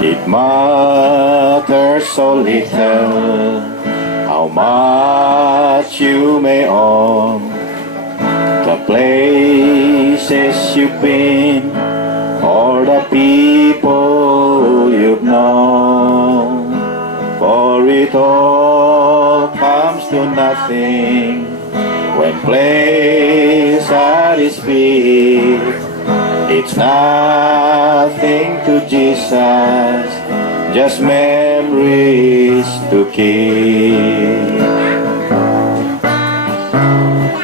It matters so little how much you may own, the places you've been, or the people you've known. For it all comes to nothing when placed at His feet. It's nothing to Jesus, just memories to keep.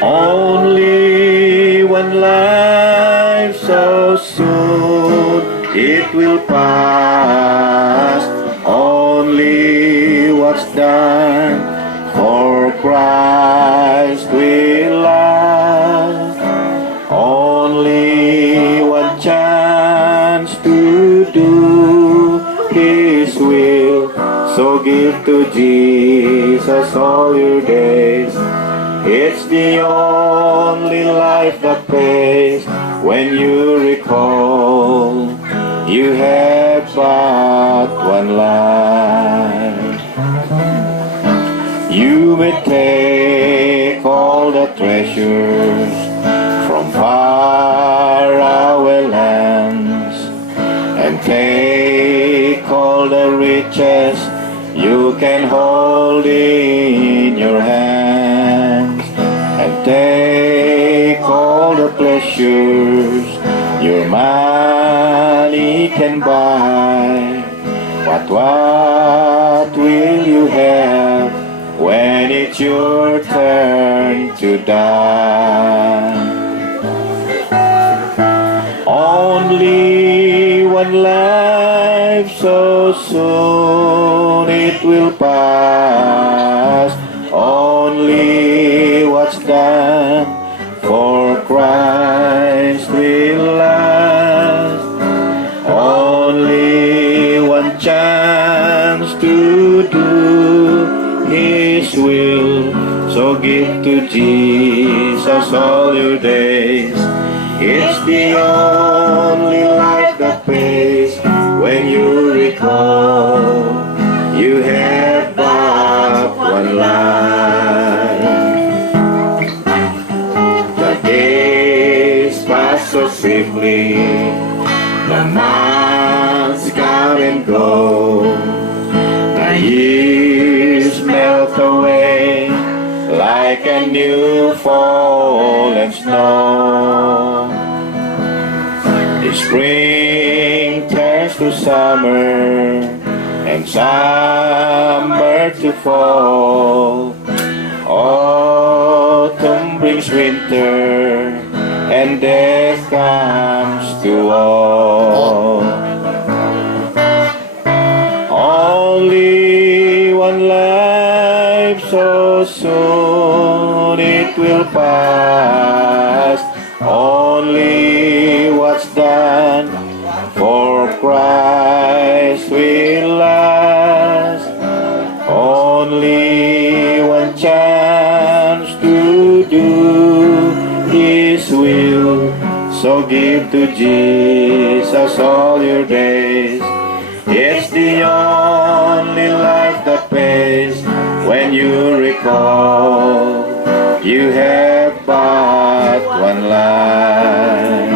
Only one life so soon it will pass. Only what's done for Christ will last. Only one chance to do His will, so give to Jesus all your days. It's the only life that pays. When you recall, you have but one life. You may take all the treasures from faraway lands, and take all the riches you can hold in your hands, and take all the pleasures your money can buy. But what will you have when it's your turn to die? Only one life so soon it will pass. Only what's done for Christ will last. Only one chance to do His will, so give to Jesus all your days. It's the only life that pays. When you recall, you have but one life. The days pass so swiftly, the months come and go, the years melt away like a new fallen snow. The spring turns to summer, and summer to fall. Autumn brings winter, and death comes to all. Only one life so soon it will pass. Only what's done for Christ will last. Only one chance to do His will, so give to Jesus all your days. It's the only life that pays. When you recall, you have but one life.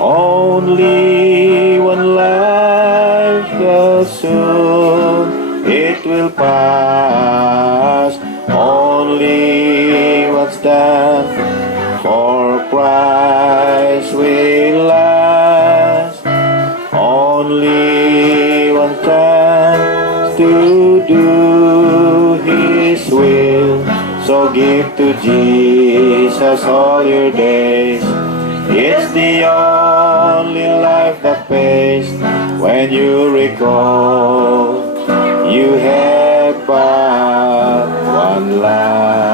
Only one life so soon it will pass. Only what's done for Christ will last. Only one chance to do His will, so give to Jesus all your days. It's the only life that pays. When you recall, you have but one life.